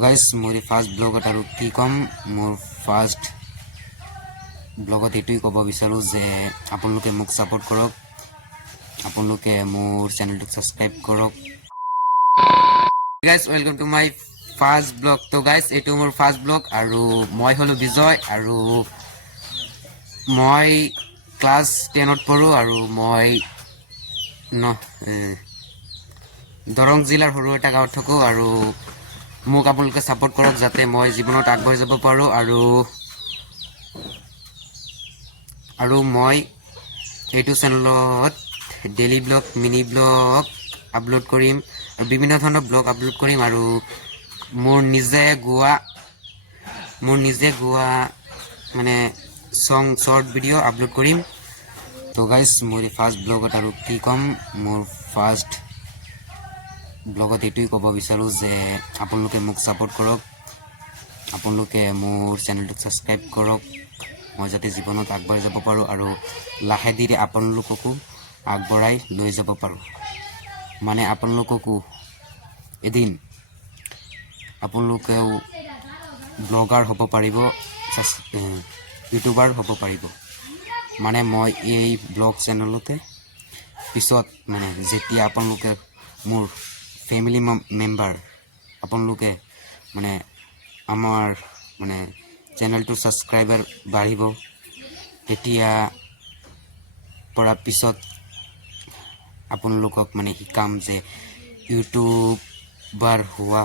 তো গাইজ মোৰ ফাৰ্ষ্ট ব্লগত আৰু কি ক'ম, মোৰ ফাৰ্ষ্ট ব্লগত এইটোৱেই ক'ব বিচাৰোঁ যে আপোনালোকে মোক ছাপোৰ্ট কৰক, আপোনালোকে মোৰ চেনেলটোক ছাবস্ক্ৰাইব কৰক। Guys welcome to my first blog. তো গাইজ এইটো মোৰ ফাৰ্ষ্ট ব্লগ আৰু মই হ'লোঁ বিজয় আৰু মই ক্লাছ 10ত পঢ়োঁ আৰু মই দৰং জিলাৰ সৰু এটা গাঁৱত থাকোঁ আৰু মোক আপোনালোকে ছাপোৰ্ট কৰক যাতে মই জীৱনত আগবাঢ়ি যাব পাৰোঁ আৰু মই এইটো চেনেলত daily blog, mini blog upload কৰিম আৰু বিভিন্ন ধৰণৰ ব্লগ আপলোড কৰিম আৰু মোৰ নিজে গোৱা মানে ছং শ্বৰ্ট ভিডিঅ' আপলোড কৰিম। তো গাইজ মোৰ ফাৰ্ষ্ট ব্লগত আৰু কি ক'ম, মোৰ ফাৰ্ষ্ট ব্লগত এইটোৱেই ক'ব বিচাৰোঁ যে আপোনালোকে মোক ছাপোৰ্ট কৰক, আপোনালোকে মোৰ চেনেলটোক ছাবস্ক্ৰাইব কৰক, মই যাতে জীৱনত আগবাঢ়ি যাব পাৰোঁ আৰু লাহে ধীৰে আপোনালোককো আগবঢ়াই লৈ যাব পাৰোঁ। মানে আপোনালোককো এদিন আপোনালোকেও ব্লগাৰ হ'ব পাৰিব, ইউটিউবাৰ হ'ব পাৰিব। মানে মই এই ব্লগ চেনেলতে পিছত মানে যেতিয়া আপোনালোকে মোৰ ফেমিলি মেম্বাৰ, আপোনালোকে মানে আমাৰ মানে চেনেলটোৰ ছাবস্ক্ৰাইবাৰ বাঢ়িব, তেতিয়া পৰা পিছত আপোনালোকক মানে শিকাম যে ইউটিউবাৰ হোৱা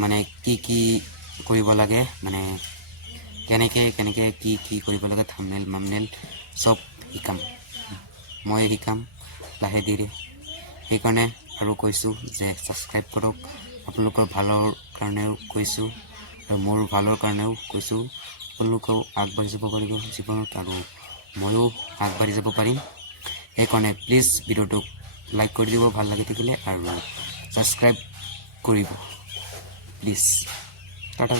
মানে কি কৰিব লাগে, মানে কেনেকৈ কি কৰিব লাগে, থাম্বনেইল মামনেইল চব শিকাম, মই শিকাম লাহে ধীৰে। সেইকাৰণে আৰু কৈছোঁ যে ছাবস্ক্ৰাইব কৰক, আপোনালোকৰ ভালৰ কাৰণেও কৈছোঁ আৰু মোৰ ভালৰ কাৰণেও কৈছোঁ, আপোনালোকেও আগবাঢ়ি যাব পাৰিব জীৱনত আৰু ময়ো আগবাঢ়ি যাব পাৰিম। সেইকাৰণে প্লিজ ভিডিঅ'টোক লাইক কৰি দিব ভাল লাগি থাকিলে আৰু ছাবস্ক্ৰাইব কৰিব প্লিজ। টাটা।